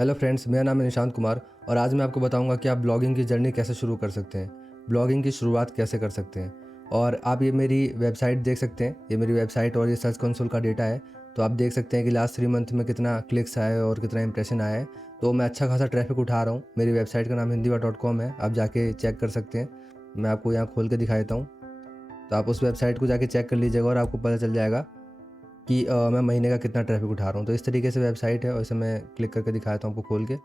Hello friends, मेरा नाम है निशांत कुमार और आज मैं आपको बताऊंगा कि आप ब्लॉगिंग की जर्नी कैसे शुरू कर सकते हैं, ब्लॉगिंग की शुरुआत कैसे कर सकते हैं। और आप ये मेरी वेबसाइट देख सकते हैं, ये मेरी वेबसाइट और ये सर्च कंसोल का डेटा है। तो आप देख सकते हैं कि लास्ट 3 मंथ में कितना क्लिक्स आए और कितना इंप्रेशन आया है। तो मैं अच्छा खासा ट्रैफिक उठा रहा हूँ। मेरी वेबसाइट का नाम hindiva.com है, आप जाके चेक कर सकते हैं। मैं आपको यहाँ खोल के दिखा देता हूँ। तो आप उस वेबसाइट को जाके चेक कर लीजिएगा और आपको पता चल जाएगा कि मैं महीने का कितना ट्रैफिक उठा रहा हूँ। तो इस तरीके से वेबसाइट है और इसे मैं क्लिक करके दिखाता हूँ आपको खोल के।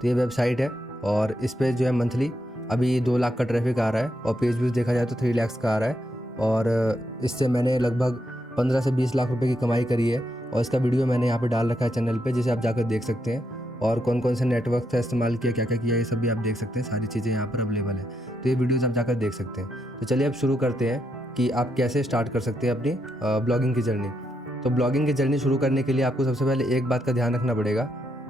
तो ये वेबसाइट है और इस पे जो है मंथली अभी 2 लाख का ट्रैफिक आ रहा है और पेज व्यूज़ देखा जाए तो 3 लाख का आ रहा है। और इससे मैंने लगभग 15 से 20 लाख रुपए की कमाई करी है और इसका वीडियो मैंने यहाँ पे डाल रखा है चैनल पे, जिसे आप जाकर देख सकते हैं। और कौन कौन से नेटवर्क का इस्तेमाल किया, क्या क्या किया, ये सब भी आप देख सकते हैं। सारी चीज़ें यहाँ पर अवेलेबल है, तो ये वीडियोज़ आप जाकर देख सकते हैं। तो चलिए अब शुरू करते हैं कि आप कैसे स्टार्ट कर सकते हैं अपनी ब्लॉगिंग की जर्नी। तो ब्लॉगिंग की जर्नी शुरू करने के लिए आपको सबसे पहले एक बात का ध्यान रखना पड़ेगा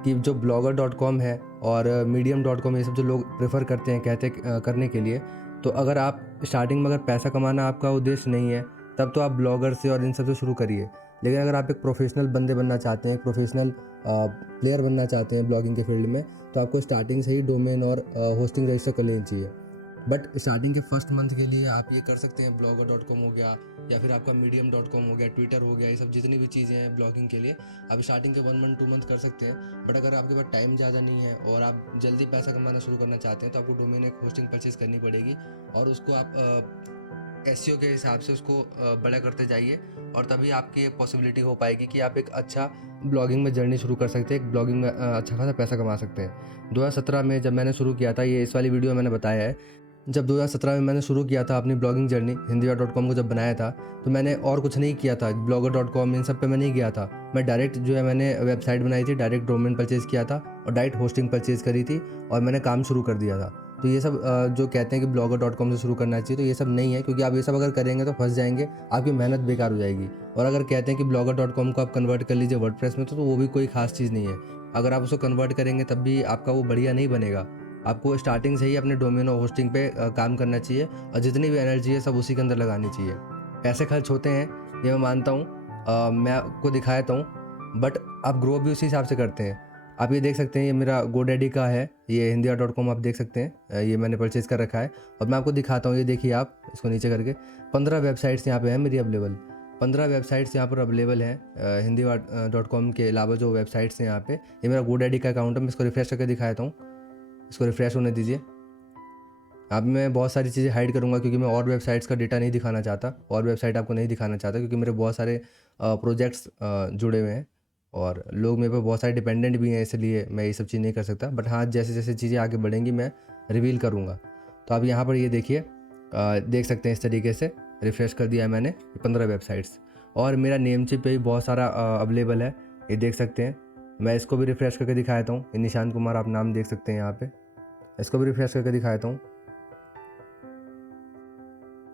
कि जो blogger.com है और medium.com ये सब जो लोग प्रेफर करते हैं कहते करने के लिए, तो अगर आप स्टार्टिंग में अगर पैसा कमाना आपका उद्देश्य नहीं है तब तो आप ब्लॉगर से और इन सब से शुरू करिए। लेकिन अगर आप एक प्रोफेशनल बंदे बनना चाहते हैं, एक प्रोफेशनल प्लेयर बनना चाहते हैं ब्लॉगिंग के फील्ड में, तो आपको स्टार्टिंग से ही डोमेन और होस्टिंग रजिस्टर कर लेनी चाहिए। बट स्टार्टिंग के फर्स्ट मंथ के लिए आप ये कर सकते हैं, blogger.com हो गया या फिर आपका medium.com हो गया, ट्विटर हो गया, ये सब जितनी भी चीज़ें हैं ब्लॉगिंग के लिए आप स्टार्टिंग के 1 मंथ 2 मंथ कर सकते हैं। बट अगर आपके पास टाइम ज़्यादा नहीं है और आप जल्दी पैसा कमाना शुरू करना चाहते हैं तो आपको डोमेन एक होस्टिंग परचेज करनी पड़ेगी और उसको आप एसईओ के हिसाब से उसको बड़ा करते जाइए और तभी आपकी एक पॉसिबिलिटी हो पाएगी कि आप एक अच्छा ब्लॉगिंग में जर्नी शुरू कर सकते हैं, एक ब्लॉगिंग में अच्छा खासा पैसा कमा सकते हैं। 2017 में जब मैंने शुरू किया था, ये इस वाली वीडियो में मैंने बताया है, जब 2017 में मैंने शुरू किया था अपनी ब्लॉगिंग जर्नी, hindiva.com को जब बनाया था तो मैंने और कुछ नहीं किया था, blogger.com इन सब पे मैं नहीं गया था। मैं डायरेक्ट जो है मैंने वेबसाइट बनाई थी, डायरेक्ट डोमेन परचेज़ किया था और डायरेक्ट होस्टिंग परचेज़ करी थी और मैंने काम शुरू कर दिया था। तो ये सब जो कहते हैं कि blogger.com से शुरू करना चाहिए, तो ये सब नहीं है, क्योंकि आप ये सब अगर करेंगे तो फंस जाएंगे, आपकी मेहनत बेकार हो जाएगी। और अगर कहते हैं कि blogger.com को आप कन्वर्ट कर लीजिए वर्डप्रेस में, तो वो भी कोई खास चीज़ नहीं है। अगर आप उसको कन्वर्ट करेंगे तब भी आपका वो बढ़िया नहीं बनेगा। आपको स्टार्टिंग से ही अपने डोमेन और होस्टिंग पे काम करना चाहिए और जितनी भी एनर्जी है सब उसी के अंदर लगानी चाहिए। पैसे खर्च होते हैं, ये मैं मानता हूँ, मैं आपको दिखाता हूँ, बट आप ग्रो भी उसी हिसाब से करते हैं। आप ये देख सकते हैं, ये मेरा GoDaddy का है, ये hindiva.com आप देख सकते हैं, ये मैंने परचेज़ कर रखा है और मैं आपको दिखाता हूँ। ये देखिए आप इसको नीचे करके 15 वेबसाइट्स यहाँ पे हैं मेरी अवेलेबल। 15 वेबसाइट्स यहाँ पर अवेलेबल हैं hindiva.com के अलावा जो वेबसाइट्स हैं यहाँ पे। ये मेरा GoDaddy का अकाउंट है, मैं इसको रिफ्रेश करके दिखाता हूँ। इसको रिफ़्रेश होने दीजिए। अब मैं बहुत सारी चीज़ें हाइड करूँगा क्योंकि मैं और वेबसाइट्स का डेटा नहीं दिखाना चाहता, और वेबसाइट आपको नहीं दिखाना चाहता, क्योंकि मेरे बहुत सारे प्रोजेक्ट्स जुड़े हुए हैं और लोग मेरे पे बहुत सारे डिपेंडेंट भी हैं, इसलिए मैं ये सब चीज़ नहीं कर सकता। बट हाँ, जैसे जैसे चीज़ें आगे बढ़ेंगी मैं रिवील करूँगा। तो आप यहाँ पर ये देखिए, देख सकते हैं इस तरीके से रिफ़्रेश कर दिया है मैंने 15 वेबसाइट्स और मेरा नेम चिप पे भी बहुत सारा अवेलेबल है, ये देख सकते हैं। मैं इसको भी रिफ़्रेश करके दिखाता हूँ, निशांत कुमार आप नाम देख सकते हैं यहाँ पे। इसको भी रिफ़्रेश करके दिखाता हूँ।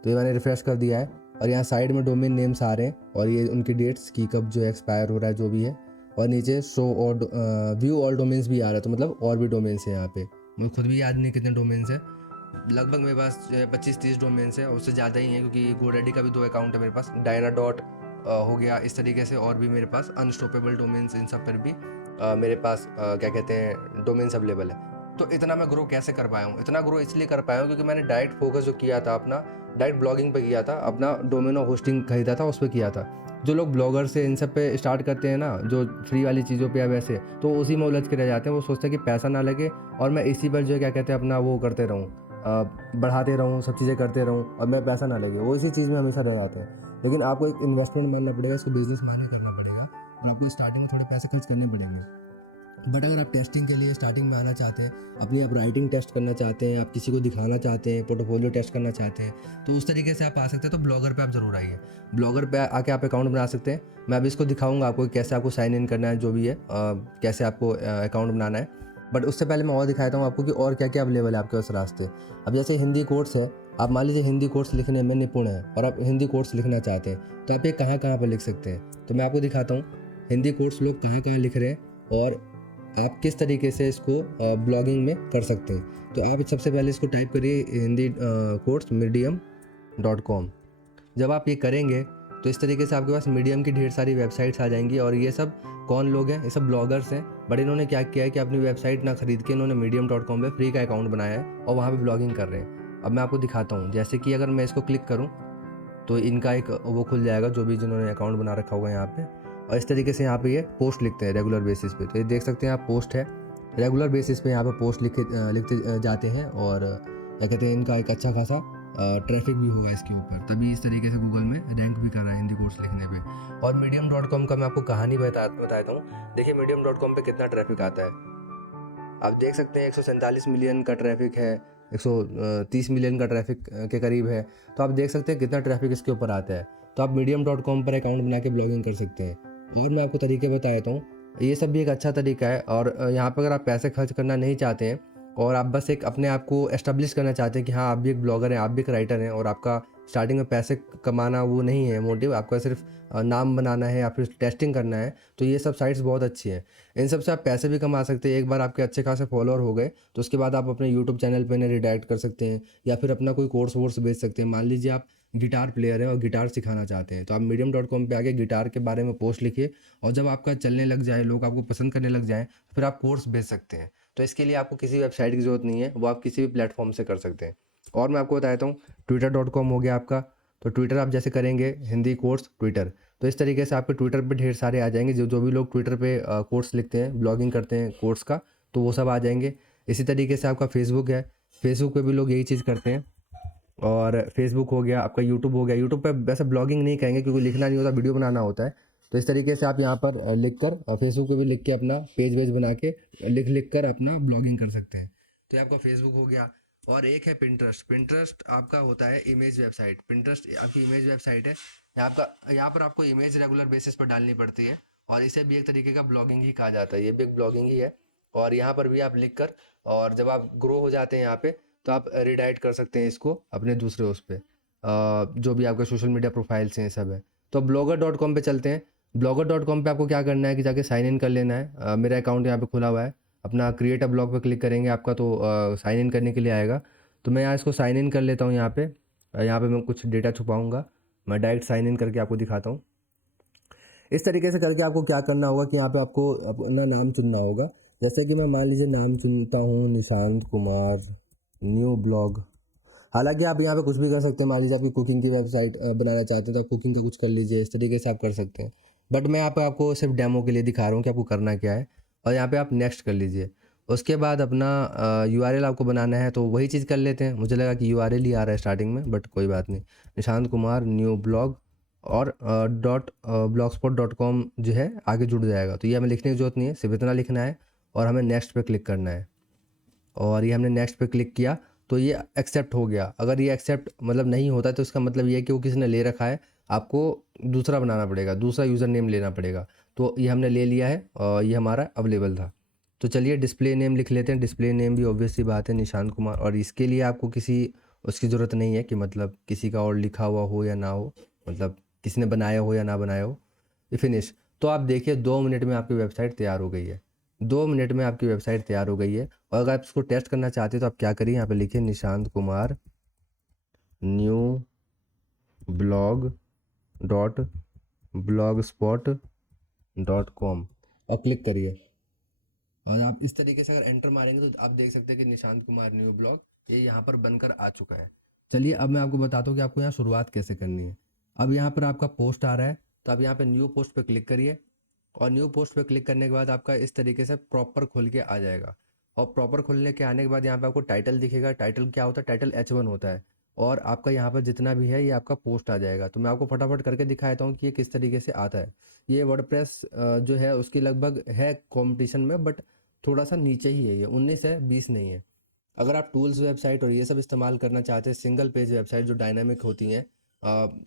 तो ये मैंने रिफ़्रेश कर दिया है और यहाँ साइड में डोमेन नेम्स आ रहे हैं और ये उनकी डेट्स की कब जो एक्सपायर हो रहा है जो भी है, और नीचे शो और व्यू ऑल डोमेन्स भी आ रहा है। तो मतलब और भी डोमेन्स हैं यहाँ पे, मुझे खुद भी याद नहीं कितने डोमेन्स हैं। लगभग मेरे पास 25-30 डोमेन्स हैं, उससे ज़्यादा ही हैं, क्योंकि GoDaddy का भी 2 अकाउंट है मेरे पास, डायना डॉट हो गया, इस तरीके से और भी मेरे पास अनस्टॉपेबल डोमेन्स, इन सब पर भी मेरे पास क्या कहते हैं डोमेन्स अवेलेबल है। तो इतना मैं ग्रो कैसे कर पाया हूँ? इतना ग्रो इसलिए कर पाया हूँ क्योंकि मैंने डायरेक्ट फोकस जो किया था अपना, डायरेक्ट ब्लॉगिंग पे किया था, अपना डोमेन और होस्टिंग खरीदा था उस पर किया था। जो लोग ब्लॉगर से इन सब पे स्टार्ट करते हैं ना, जो फ्री वाली चीज़ों पे या वैसे, तो उसी में उलझ के रह जाते हैं। वो सोचते हैं कि पैसा ना लगे और मैं इसी पर जो है क्या कहते हैं अपना वो करते रहूँ, बढ़ाते रहूँ, सब चीज़ें करते रहूँ और मैं पैसा ना लगे, वो इसी चीज़ में हमेशा रह जाते हैं। लेकिन आपको एक इन्वेस्टमेंट मानना पड़ेगा, इसको बिजनेस माने करना पड़ेगा और आपको स्टार्टिंग में थोड़े पैसे खर्च करने पड़ेंगे। बट अगर आप टेस्टिंग के लिए स्टार्टिंग में आना चाहते हैं, अपनी आप राइटिंग टेस्ट करना चाहते हैं, आप किसी को दिखाना चाहते हैं, पोर्टफोलियो टेस्ट करना चाहते हैं, तो उस तरीके से आप आ सकते हैं। तो ब्लॉगर पे आप ज़रूर आइए, ब्लॉगर पे आके आप अकाउंट बना सकते हैं। मैं अभी इसको दिखाऊंगा आपको कैसे आपको साइन इन करना है, जो भी है कैसे आपको अकाउंट बनाना है। बट उससे पहले मैं और दिखाता हूँ आपको कि और क्या क्या अवेलेबल है आपके पास रास्ते। अब जैसे हिंदी कोर्स है, आप मान लीजिए हिंदी कोर्स लिखने में निपुण है और आप हिंदी कोर्स लिखना चाहते हैं, तो आप ये कहाँ कहाँ पर लिख सकते हैं। तो मैं आपको दिखाता हूँ हिंदी कोर्स लोग कहाँ कहाँ लिख रहे हैं और आप किस तरीके से इसको ब्लॉगिंग में कर सकते हैं। तो आप सबसे पहले इसको टाइप करिए हिंदी कोर्स medium.com। जब आप ये करेंगे तो इस तरीके से आपके पास मीडियम की ढेर सारी वेबसाइट्स आ जाएंगी। और ये सब कौन लोग हैं? ये सब ब्लॉगर्स हैं, बट इन्होंने क्या किया है कि अपनी वेबसाइट ना खरीद के इन्होंने medium.com पे फ्री का अकाउंट बनाया है और वहाँ पे ब्लॉगिंग कर रहे हैं। अब मैं आपको दिखाता हूँ, जैसे कि अगर मैं इसको क्लिक करूँ तो इनका एक वो खुल जाएगा, जो भी जिन्होंने अकाउंट बना रखा होगा यहाँ पे। और इस तरीके से यहाँ पे ये पोस्ट लिखते हैं रेगुलर बेसिस पे। तो ये देख सकते हैं आप, पोस्ट है रेगुलर बेसिस पे, यहाँ पे पोस्ट लिखते जाते हैं। और क्या कहते हैं, इनका एक अच्छा खासा ट्रैफिक भी होगा इसके ऊपर, तभी इस तरीके से गूगल में रैंक भी कर रहा है हिंदी कोर्स लिखने पे। और medium.com का मैं आपको कहानी बताता हूँ। देखिए medium.com पे कितना ट्रैफिक आता है, आप देख सकते हैं 147 मिलियन का ट्रैफिक है, 130 मिलियन का ट्रैफिक के करीब है। तो आप देख सकते हैं कितना ट्रैफिक इसके ऊपर आता है। तो आप medium.com पर अकाउंट बना के ब्लॉगिंग कर सकते हैं। और मैं आपको तरीके बता देता हूँ, ये सब भी एक अच्छा तरीका है। और यहाँ पर अगर आप पैसे खर्च करना नहीं चाहते हैं और आप बस एक अपने आप को एस्टेब्लिश करना चाहते हैं कि हाँ आप भी एक ब्लॉगर हैं, आप भी एक राइटर हैं, और आपका स्टार्टिंग में पैसे कमाना वो नहीं है मोटिव, आपका सिर्फ नाम बनाना है या फिर टेस्टिंग करना है, तो ये सब साइट्स बहुत अच्छी हैं। इन सब से आप पैसे भी कमा सकते हैं। एक बार आपके अच्छे खासे फॉलोअर हो गए तो उसके बाद आप अपने यूट्यूब चैनल पे इन्हें रिडायरेक्ट कर सकते हैं, या फिर अपना कोई कोर्स वोर्स बेच सकते हैं। मान लीजिए आप गिटार प्लेयर हैं और गिटार सिखाना चाहते हैं, तो आप medium.com पे आके गिटार के बारे में पोस्ट लिखिए, और जब आपका चलने लग जाए, लोग आपको पसंद करने लग जाएँ, फिर आप कोर्स बेच सकते हैं। तो इसके लिए आपको किसी वेबसाइट की ज़रूरत नहीं है, वो आप किसी भी प्लेटफॉर्म से कर सकते हैं। और मैं आपको बताता हूँ, twitter.com हो गया आपका। तो ट्विटर आप जैसे करेंगे हिंदी कोर्स ट्विटर, तो इस तरीके से आपके ट्विटर पे ढेर सारे आ जाएंगे, जो जो भी लोग ट्विटर पे कोर्स लिखते हैं, ब्लॉगिंग करते हैं कोर्स का, तो वो सब आ जाएंगे। इसी तरीके से आपका फेसबुक है, फेसबुक पे भी लोग यही चीज़ करते हैं। और फेसबुक हो गया आपका, यूट्यूब हो गया। यूट्यूब पे वैसे ब्लॉगिंग नहीं कहेंगे क्योंकि लिखना नहीं होता, वीडियो बनाना होता है। तो इस तरीके से आप यहाँ पर लिख कर, फेसबुक पे भी लिख के अपना पेज वेज बना के लिख कर अपना ब्लॉगिंग कर सकते हैं। तो ये आपका फेसबुक हो गया। और एक है पिंटरेस्ट। पिंटरेस्ट आपका होता है इमेज वेबसाइट। पिंटरेस्ट आपकी इमेज वेबसाइट है। यहाँ पर आपको इमेज रेगुलर बेसिस पर डालनी पड़ती है, और इसे भी एक तरीके का ब्लॉगिंग ही कहा जाता है। ये भी एक ब्लॉगिंग ही है। और यहाँ पर भी आप लिख कर, और जब आप ग्रो हो जाते हैं यहाँ पे, तो आप रिडायरेक्ट कर सकते हैं इसको अपने दूसरे उस पे, जो भी आपके सोशल मीडिया प्रोफाइल्स हैं सब है। तो blogger.com पे चलते हैं। blogger.com पे आपको क्या करना है कि जाके साइन इन कर लेना है। मेरा अकाउंट यहाँ पे खुला हुआ है। अपना क्रिएट अ ब्लॉग पे क्लिक करेंगे, आपका तो साइन इन करने के लिए आएगा। तो मैं यहाँ इसको साइन इन कर लेता हूँ। यहाँ पे मैं कुछ डेटा छुपाऊँगा, मैं डायरेक्ट साइन इन करके आपको दिखाता हूँ। इस तरीके से करके आपको क्या करना होगा कि यहाँ पे आपको अपना नाम चुनना होगा। जैसे कि मैं मान लीजिए नाम चुनता हूँ निशांत कुमार न्यू ब्लॉग। हालांकि आप यहाँ पे कुछ भी कर सकते हैं। मान लीजिए आपकी कुकिंग की वेबसाइट बनाना चाहते हैं, तो आप कुकिंग का कुछ कर लीजिए, इस तरीके से आप कर सकते हैं। बट मैं यहाँ पे आपको सिर्फ डेमो के लिए दिखा रहा हूँ कि आपको करना क्या है। और यहाँ पे आप नेक्स्ट कर लीजिए। उसके बाद अपना URL आपको बनाना है, तो वही चीज़ कर लेते हैं। मुझे लगा कि URL ही आ रहा है स्टार्टिंग में, बट कोई बात नहीं। निशांत कुमार न्यू ब्लॉग और blogspot.com जो है आगे जुड़ जाएगा। तो ये हमें लिखने की ज़रूरत नहीं है, सिर्फ इतना लिखना है और हमें नेक्स्ट पे क्लिक करना है। और ये हमने नेक्स्ट पे क्लिक किया तो ये एक्सेप्ट हो गया। अगर ये एक्सेप्ट मतलब नहीं होता तो इसका मतलब ये है कि वो किसी ने ले रखा है, आपको दूसरा बनाना पड़ेगा, दूसरा यूज़र नेम लेना पड़ेगा। तो ये हमने ले लिया है और ये हमारा अवेलेबल था। तो चलिए डिस्प्ले नेम लिख लेते हैं। डिस्प्ले नेम भी ऑब्वियस सी बात है निशांत कुमार, और इसके लिए आपको किसी उसकी ज़रूरत नहीं है कि मतलब किसी का और लिखा हुआ हो या ना हो, मतलब किसी ने बनाया हो या ना बनाया हो। ये फिनिश। तो आप देखिए 2 मिनट में आपकी वेबसाइट तैयार हो गई है। 2 मिनट में आपकी वेबसाइट तैयार हो गई है। और अगर आप इसको टेस्ट करना चाहते हैं तो आप क्या करिए, यहाँ पे लिखिए Nishant Kumar new blog dot blogspot.com और क्लिक करिए। और आप इस तरीके से अगर एंटर मारेंगे तो आप देख सकते हैं कि निशांत कुमार न्यू ब्लॉग ये यहाँ पर बनकर आ चुका है। चलिए अब मैं आपको बताता हूँ कि आपको यहाँ शुरुआत कैसे करनी है। अब यहाँ पर आपका पोस्ट आ रहा है, तो आप यहाँ पे न्यू पोस्ट पे क्लिक करिए। और न्यू पोस्ट पे क्लिक करने के बाद आपका इस तरीके से प्रॉपर खुल के आ जाएगा। और प्रॉपर खुलने के आने के बाद यहाँ पे आपको टाइटल दिखेगा। टाइटल क्या होता है? टाइटल H1 होता है। और आपका यहाँ पर जितना भी है ये आपका पोस्ट आ जाएगा। तो मैं आपको फटाफट करके दिखाता हूँ कि ये किस तरीके से आता है। ये वर्डप्रेस जो है उसकी लगभग है कंपटीशन में, बट थोड़ा सा नीचे ही है, ये 19 है, 20 नहीं है। अगर आप टूल्स वेबसाइट और ये सब इस्तेमाल करना चाहते हैं, सिंगल पेज वेबसाइट जो डायनामिक होती हैं,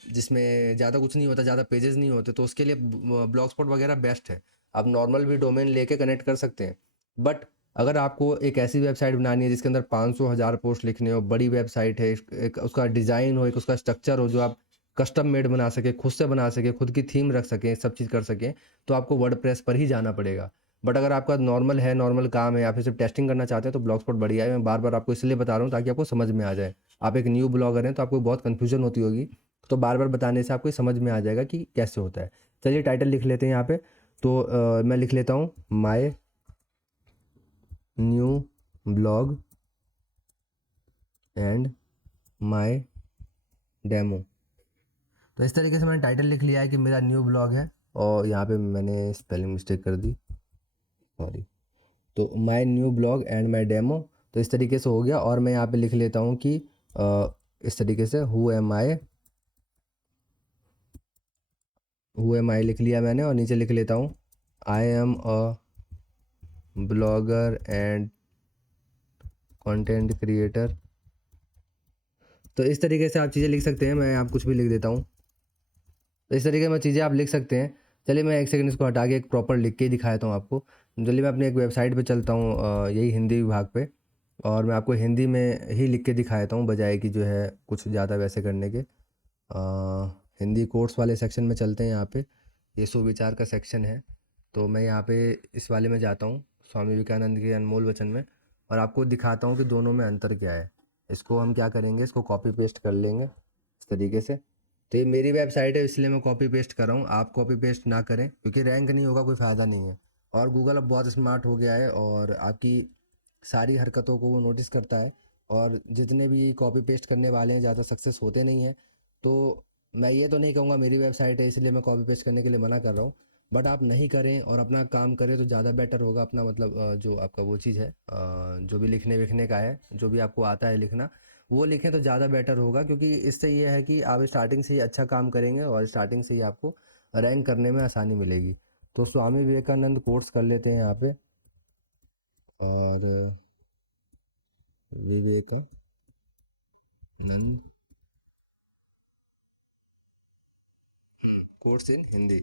जिसमें ज़्यादा कुछ नहीं होता, ज़्यादा पेजेस नहीं होते, तो उसके लिए ब्लॉगस्पॉट वगैरह बेस्ट है। आप नॉर्मल भी डोमेन लेके कनेक्ट कर सकते हैं। बट अगर आपको एक ऐसी वेबसाइट बनानी है जिसके अंदर 500 1000 पोस्ट लिखने हो, बड़ी वेबसाइट है, एक उसका डिज़ाइन हो, एक उसका स्ट्रक्चर हो, जो आप कस्टम मेड बना सके, खुद से बना सके, खुद की थीम रख सकें, सब चीज़ कर सकें, तो आपको वर्डप्रेस पर ही जाना पड़ेगा। बट अगर आपका नॉर्मल है, नॉर्मल काम है, या फिर सिर्फ टेस्टिंग करना चाहते हैं, तो ब्लॉगस्पॉट बढ़िया है। मैं बार बार आपको इसलिए बता रहा हूँ ताकि आपको समझ में आ जाए। आप एक न्यू ब्लॉगर हैं तो आपको बहुत कन्फ्यूजन होती होगी, तो बार बार बताने से आपको समझ में आ जाएगा कि कैसे होता है। चलिए टाइटल लिख लेते हैं यहाँ पे। तो मैं लिख लेता हूँ my new blog and my demo. तो इस तरीके से मैंने टाइटल लिख लिया है कि मेरा न्यू ब्लॉग है, और यहाँ पे मैंने स्पेलिंग मिस्टेक कर दी, सॉरी। तो my new blog and my demo, तो इस तरीके से हो गया। और मैं यहाँ पे लिख लेता हूँ कि इस तरीके से हु एम आई लिख लिया मैंने, और नीचे लिख लेता हूँ I am a blogger and content creator. तो इस तरीके से आप चीज़ें लिख सकते हैं, मैं आप कुछ भी लिख देता हूँ। तो इस तरीके में चीज़ें आप लिख सकते हैं। चलिए मैं एक सेकंड इसको हटा के एक प्रॉपर लिख के ही दिखाता हूँ आपको। चलिए मैं अपनी एक वेबसाइट पे चलता हूँ, यही हिंदी विभाग पे, और मैं आपको हिंदी में ही लिख के दिखाता हूँ, बजाय कि जो है कुछ ज़्यादा वैसे करने के। हिंदी कोर्स वाले सेक्शन में चलते हैं। यहाँ पे ये सुविचार का सेक्शन है, तो मैं यहाँ पे इस वाले में जाता हूँ, स्वामी विवेकानंद के अनमोल वचन में, और आपको दिखाता हूँ कि दोनों में अंतर क्या है। इसको हम क्या करेंगे, इसको कॉपी पेस्ट कर लेंगे इस तरीके से। तो ये मेरी वेबसाइट है, इसलिए मैं कॉपी पेस्ट कर रहा हूँ, आप कॉपी पेस्ट ना करें, क्योंकि रैंक नहीं होगा, कोई फ़ायदा नहीं है। और गूगल अब बहुत स्मार्ट हो गया है, और आपकी सारी हरकतों को वो नोटिस करता है, और जितने भी कॉपी पेस्ट करने वाले हैं ज़्यादा सक्सेस होते नहीं हैं। तो मैं ये तो नहीं कहूँगा मेरी वेबसाइट है इसलिए मैं कॉपी पेस्ट करने के लिए मना कर रहा हूँ, बट आप नहीं करें और अपना काम करें तो ज़्यादा बेटर होगा। अपना मतलब जो आपका वो चीज़ है, जो भी लिखने विखने का है, जो भी आपको आता है लिखना, वो लिखें तो ज़्यादा बेटर होगा, क्योंकि इससे ये है कि आप स्टार्टिंग से ही अच्छा काम करेंगे और स्टार्टिंग से ही आपको रैंक करने में आसानी मिलेगी। तो स्वामी विवेकानंद कोर्स कर लेते हैं यहाँ पे, और विवेकानंद कोर्स इन हिंदी,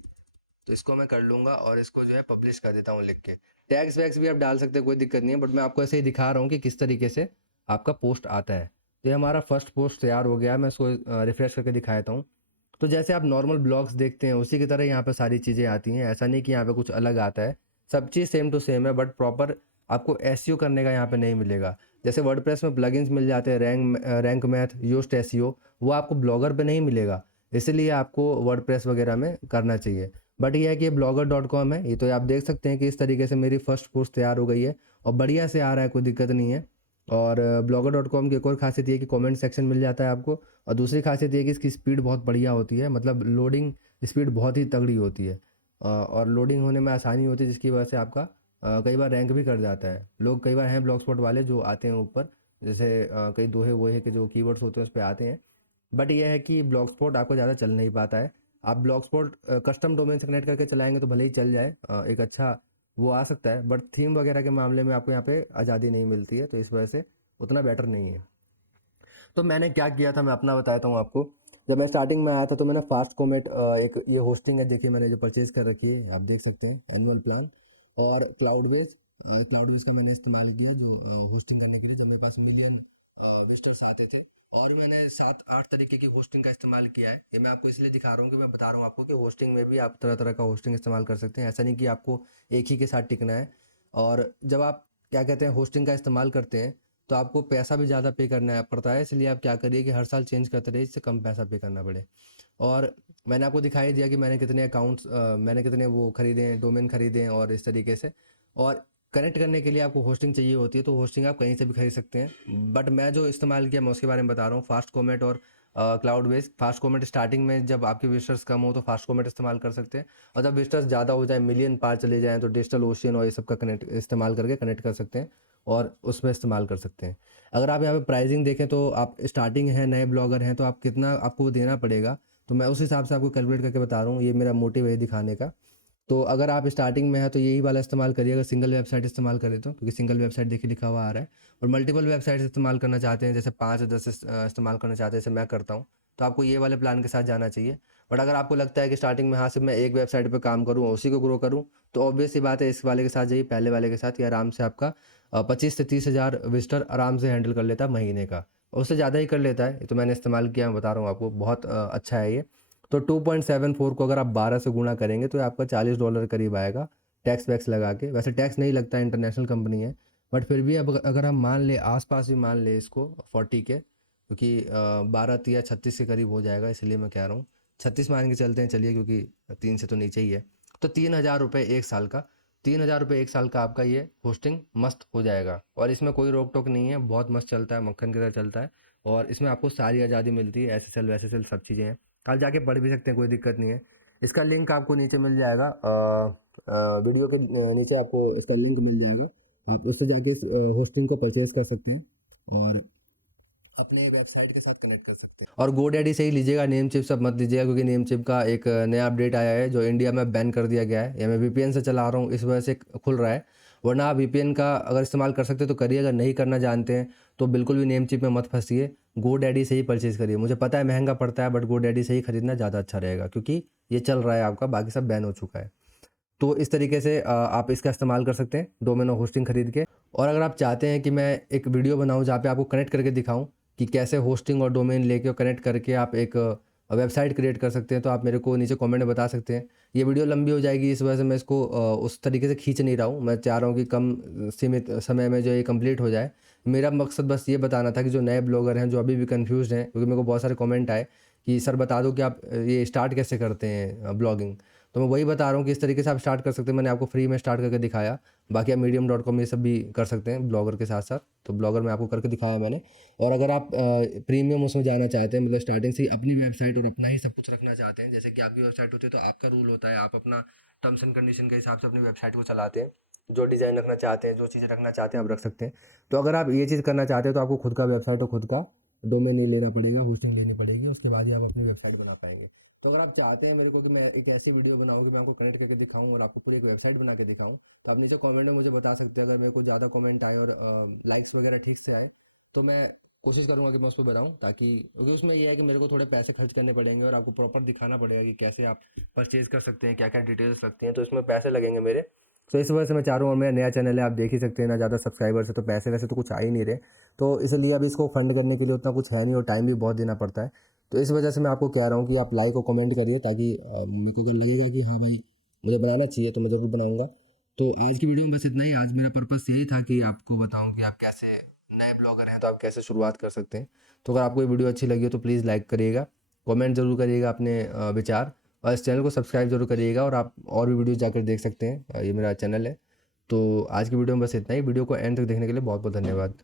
तो इसको मैं कर लूँगा और इसको जो है पब्लिश कर देता हूँ लिख के। टैग्स वैग्स भी आप डाल सकते हैं, कोई दिक्कत नहीं है, बट मैं आपको ऐसे ही दिखा रहा हूँ कि किस तरीके से आपका पोस्ट आता है। तो ये हमारा फर्स्ट पोस्ट तैयार हो गया है, मैं इसको रिफ्रेश करके दिखाता हूँ। तो जैसे आप नॉर्मल ब्लॉग्स देखते हैं उसी की तरह यहाँ पे सारी चीज़ें आती हैं, ऐसा नहीं कि यहाँ पे कुछ अलग आता है। सब चीज़ सेम टू सेम है, बट प्रॉपर आपको एसईओ करने का यहाँ पे नहीं मिलेगा। जैसे वर्डप्रेस में प्लगइन्स मिल जाते हैं, रैंक मैथ, योस्ट एसईओ, वो आपको ब्लॉगर पे नहीं मिलेगा, इसलिए आपको वर्डप्रेस वगैरह में करना चाहिए। बट ये है कि ये blogger.com है, ये तो आप देख सकते हैं कि इस तरीके से मेरी फर्स्ट पोस्ट तैयार हो गई है, और बढ़िया से आ रहा है, कोई दिक्कत नहीं है। और blogger.com की एक और खासियत ये है कि कमेंट सेक्शन मिल जाता है आपको, और दूसरी खासियत ये है कि इसकी स्पीड बहुत बढ़िया होती है, मतलब लोडिंग स्पीड बहुत ही तगड़ी होती है, और लोडिंग होने में आसानी होती है, जिसकी वजह से आपका कई बार रैंक भी कर जाता है। लोग कई बार हैं ब्लॉग स्पॉट वाले जो आते हैं ऊपर, जैसे कई दोहे वोहे के जो कीवर्ड्स होते हैं उस पर आते हैं, बट ये है कि ब्लॉग स्पॉट आपको ज़्यादा चल नहीं पाता है। आप ब्लॉग स्पॉट कस्टम डोमेन से कनेक्ट करके चलाएंगे तो भले ही चल जाए, एक अच्छा वो आ सकता है, बट थीम वगैरह के मामले में आपको यहाँ पे आज़ादी नहीं मिलती है, तो इस वजह से उतना बेटर नहीं है। तो मैंने क्या किया था, मैं अपना बताता हूँ आपको। जब मैं स्टार्टिंग में आया था तो मैंने फास्ट कोमेट, एक ये होस्टिंग है, देखिए मैंने जो परचेज़ कर रखी है, आप देख सकते हैं एनुअल प्लान, और क्लाउडवेज का मैंने इस्तेमाल किया जो होस्टिंग करने के लिए, जब मेरे पास मिलियन विजिटर्स आते थे। और मैंने 7-8 तरीके की होस्टिंग का इस्तेमाल किया है। ये मैं आपको इसलिए दिखा रहा हूँ कि मैं बता रहा हूँ आपको कि होस्टिंग में भी आप तरह तरह का होस्टिंग इस्तेमाल कर सकते हैं, ऐसा नहीं कि आपको एक ही के साथ टिकना है। और जब आप क्या कहते हैं होस्टिंग का इस्तेमाल करते हैं तो आपको पैसा भी ज़्यादा पे करना पड़ता है, इसलिए आप क्या करिए कि हर साल चेंज करते रहिए, इससे कम पैसा पे करना पड़े। और मैंने आपको दिखाई दिया कि मैंने कितने अकाउंट्स, मैंने कितने वो खरीदे हैं, डोमेन खरीदे हैं, और इस तरीके से। और कनेक्ट करने के लिए आपको होस्टिंग चाहिए होती है, तो होस्टिंग आप कहीं से भी खरीद सकते हैं, बट मैं जो इस्तेमाल किया मैं उसके बारे में बता रहा हूँ, फास्ट कोमेट और cloud base. Fast comet starting में जब आपके विजिटर्स कम हो तो फास्ट कोमेट इस्तेमाल कर सकते हैं, और जब विजिटर्स ज़्यादा हो जाए, मिलियन पार चले जाएँ, तो डिजिटल ओशियन और ये सब का कनेक्ट इस्तेमाल करके कनेक्ट कर सकते हैं, और उसमें इस्तेमाल कर सकते हैं। अगर आप यहाँ पे प्राइसिंग देखें तो आप स्टार्टिंग हैं, नए ब्लॉगर हैं, तो आप कितना आपको देना पड़ेगा, तो मैं उस हिसाब से आपको कैलकुलेट करके बता रहा हूँ, ये मेरा मोटिव है दिखाने का। तो अगर आप स्टार्टिंग में है तो यही वाला इस्तेमाल करिए, अगर सिंगल वेबसाइट इस्तेमाल करें तो, क्योंकि सिंगल वेबसाइट देखिए लिखा हुआ आ रहा है। और मल्टीपल वेबसाइट इस्तेमाल करना चाहते हैं, जैसे 5 या 10 इस्तेमाल करना चाहते हैं, जैसे मैं करता हूँ, तो आपको ये वाले प्लान के साथ जाना चाहिए। बट अगर आपको लगता है कि स्टार्टिंग में हाँ सिर्फ मैं एक वेबसाइट पर काम करूँ और उसी को ग्रो करूँ, तो ऑब्वियस सी बात है, इस वाले के साथ जाइए, पहले वाले के साथ, ये आराम से आपका 25 से 30 हज़ार विजिटर आराम से हैंडल कर लेता है महीने का, और उससे ज़्यादा ही कर लेता है। ये तो मैंने इस्तेमाल किया, मैं बता रहा हूँ आपको, बहुत अच्छा है ये। तो 2.74 को अगर आप 12 से गुणा करेंगे तो ये आपका $40 करीब आएगा, टैक्स वैक्स लगा के। वैसे टैक्स नहीं लगता, इंटरनेशनल कंपनी है, बट फिर भी अब अगर हम मान ले, आसपास भी मान ले इसको 40 के, क्योंकि 12 या 36 के करीब हो जाएगा, इसलिए मैं कह रहा हूँ 36 मान के चलते हैं चलिए, क्योंकि 3 से तो नीचे ही है। तो 3,000 रुपये एक साल का, 3,000 रुपये एक साल का आपका ये होस्टिंग मस्त हो जाएगा। और इसमें कोई रोक टोक नहीं है, बहुत मस्त चलता है, मक्खन की तरह चलता है। और इसमें आपको सारी आज़ादी मिलती है, SSL वैसेसल सब चीज़ें हैं, कल जाके पढ़ भी सकते हैं, कोई दिक्कत नहीं है। इसका लिंक आपको नीचे मिल जाएगा, वीडियो के नीचे आपको इसका लिंक मिल जाएगा, आप उससे जाके इस होस्टिंग को परचेज कर सकते हैं और अपने वेबसाइट के साथ कनेक्ट कर सकते हैं। और गोडैडी से ही लीजिएगा, नेम चिप सब मत लीजिएगा, क्योंकि नेम चिप का एक नया अपडेट आया है जो इंडिया में बैन कर दिया गया है। या मैं VPN से चला रहा हूँ, इस वजह से खुल रहा है, वरना आप VPN का अगर इस्तेमाल कर सकते हैं तो करिए, अगर नहीं करना जानते हैं तो बिल्कुल भी नेम चिप में मत फंसिए, गोडैडी से ही परचेज़ करिए। मुझे पता है महंगा पड़ता है, बट गोडैडी से ही खरीदना ज़्यादा अच्छा रहेगा, क्योंकि ये चल रहा है आपका, बाकी सब बैन हो चुका है। तो इस तरीके से आप इसका इस्तेमाल कर सकते हैं डोमेन और होस्टिंग खरीद के। और अगर आप चाहते हैं कि मैं एक वीडियो बनाऊं जहाँ पे आपको कनेक्ट करके दिखाऊं कि कैसे होस्टिंग और डोमेन लेके और कनेक्ट करके आप एक वेबसाइट क्रिएट कर सकते हैं, तो आप मेरे को नीचे कमेंट में बता सकते हैं। ये वीडियो लंबी हो जाएगी, इस वजह से मैं इसको उस तरीके से खींच नहीं रहा हूँ। मैं चाह रहा हूँ कि कम सीमित समय में जो ये कंप्लीट हो जाए। मेरा मकसद बस ये बताना था कि जो नए ब्लॉगर हैं, जो अभी भी कन्फ्यूज़ हैं, क्योंकि मेरे को बहुत सारे कमेंट आए कि सर बता दो कि आप ये स्टार्ट कैसे करते हैं ब्लॉगिंग। तो मैं वही बता रहा हूँ कि इस तरीके से आप स्टार्ट कर सकते हैं। मैंने आपको फ्री में स्टार्ट करके दिखाया। बाकी आप medium.com ये सब भी कर सकते हैं ब्लॉगर के साथ साथ, तो ब्लॉगर में आपको करके दिखाया मैंने। और अगर आप प्रीमियम उसमें जाना चाहते हैं, मतलब स्टार्टिंग से ही अपनी वेबसाइट और अपना ही सब कुछ रखना चाहते हैं, जैसे कि आपकी वेबसाइट होती है तो आपका रूल होता है, आप अपना टर्म्स एंड कंडीशन के हिसाब से अपनी वेबसाइट को चलाते हैं, जो डिज़ाइन रखना चाहते हैं, जो चीज़ें रखना चाहते हैं आप रख सकते हैं। तो अगर आप ये चीज़ करना चाहते हैं तो आपको खुद का वेबसाइट और खुद का डोमेन नहीं लेना पड़ेगा, होस्टिंग लेनी पड़ेगी, उसके बाद ही आप अपनी वेबसाइट बना पाएंगे। तो अगर आप चाहते हैं मेरे को कि मैं एक ऐसी वीडियो बनाऊं कि मैं आपको कनेक्ट करके दिखाऊं और आपको पूरी एक वेबसाइट बना के दिखाऊं, तो आप नीचे कमेंट में मुझे बता सकते हैं। अगर मेरे को ज़्यादा कमेंट आए और लाइक्स वगैरह ठीक से आए, तो मैं कोशिश करूंगा कि मैं उस पर बनाऊं, ताकि क्योंकि उसमें ये है कि मेरे को थोड़े पैसे खर्च करने पड़ेंगे और आपको प्रॉपर दिखाना पड़ेगा कि कैसे आप परचेज कर सकते हैं, क्या क्या डिटेल्स लगती हैं, तो इसमें पैसे लगेंगे मेरे। तो इस वजह से मैं चाह रहा हूँ, और मेरा नया चैनल है, आप देख ही सकते हैं ना, ज़्यादा सब्सक्राइबर्स है, तो पैसे वैसे तो कुछ आ ही नहीं रहे। तो इसलिए अब इसको फंड करने के लिए उतना कुछ है नहीं और टाइम भी बहुत देना पड़ता है। तो इस वजह से मैं आपको कह रहा हूँ कि आप लाइक और कमेंट करिए, ताकि मेरे को अगर लगेगा कि हाँ भाई मुझे बनाना चाहिए तो मैं ज़रूर बनाऊँगा। तो आज की वीडियो में बस इतना ही। आज मेरा पर्पस यही था कि आपको बताऊँ कि आप कैसे, नए ब्लॉगर हैं तो आप कैसे शुरुआत कर सकते हैं। तो अगर आपको ये वीडियो अच्छी लगी हो तो प्लीज़ लाइक करिएगा, कमेंट ज़रूर करिएगा अपने विचार, और इस चैनल को सब्सक्राइब जरूर करिएगा। और आप और भी वीडियो जाकर देख सकते हैं, ये मेरा चैनल है। तो आज की वीडियो में बस इतना ही। वीडियो को एंड तक देखने के लिए बहुत बहुत धन्यवाद।